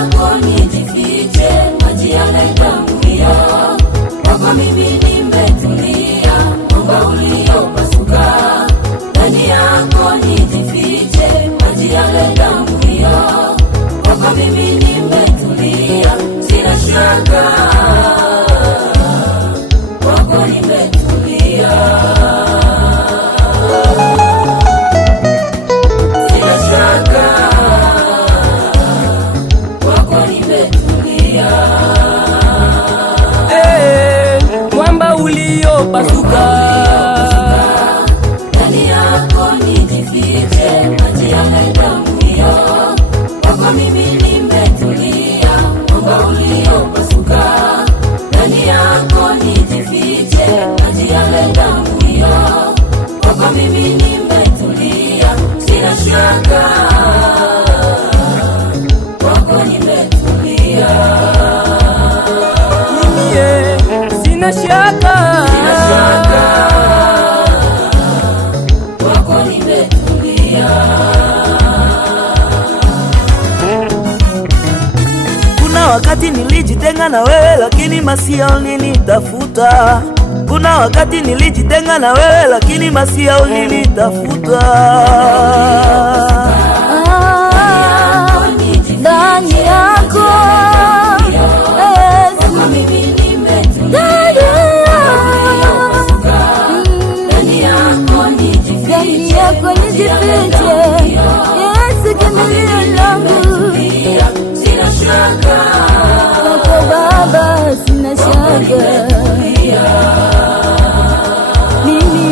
yako nijifiche, maji yanaitambulia. Kwako mimi nimetulia, mwamba uliopasuka. Ndani yako nijifiche, maji yanaitambulia. Kwako mimi nimetulia, sina shaka. Kwako nimetulia, sina shaka. Kwako nimetulia. Mwamba uliopasuka. Ndani yako nijifiche, maji yanaitambulia. Kwako mimi nimetulia, mwamba uliopasuka. Ndani yako nijifiche, maji yanaitambulia. Kwako mimi nimetulia, sina shaka. Kwako nimetulia, Sina shaka. sina shaka. Kwako nimetulia. Kuna wakati nilijitenga na wewe, lakini Masia ulinitafuta. Kuna wakati nilijitenga na wewe, lakini Masia ulinitafuta. Ndani yako Kwako mimi nimetulia, ndani yako nijifiche, Yesu kimbilio langu. sina shaka. Kwako Baba sina shaka, mimi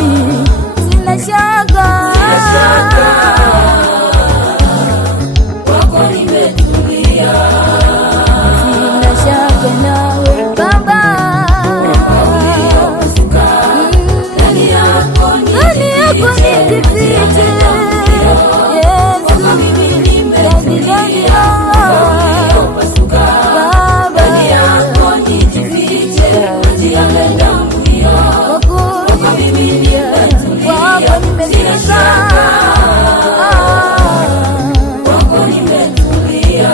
sina shaka. Kwako nimetulia, Sina shaka nawe Baba. ndani yako Ndani yako nijifiche, Yesu. mimi Ndani nimepasuka. Baba, Ndani yako nijifiche, maji yanaitambulia. kwako nimetulia, kwako nimetulia. Kwako nimetulia,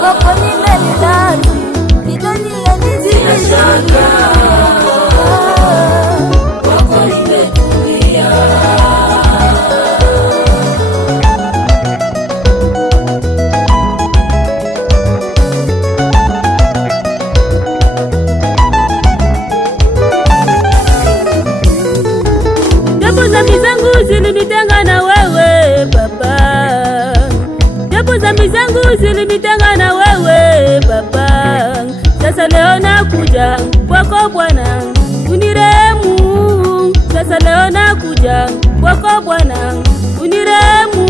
Kwako nimelala, kidunia nijifiche. kwako nimetulia. Japo dhambi zangu zilinitenga na wewe Baba, japo dhambi zangu zilinitenga na wewe Baba. Sasa leo nakuja kwako Bwana, unirehemu. Sasa leo nakuja kwako Bwana, unirehemu.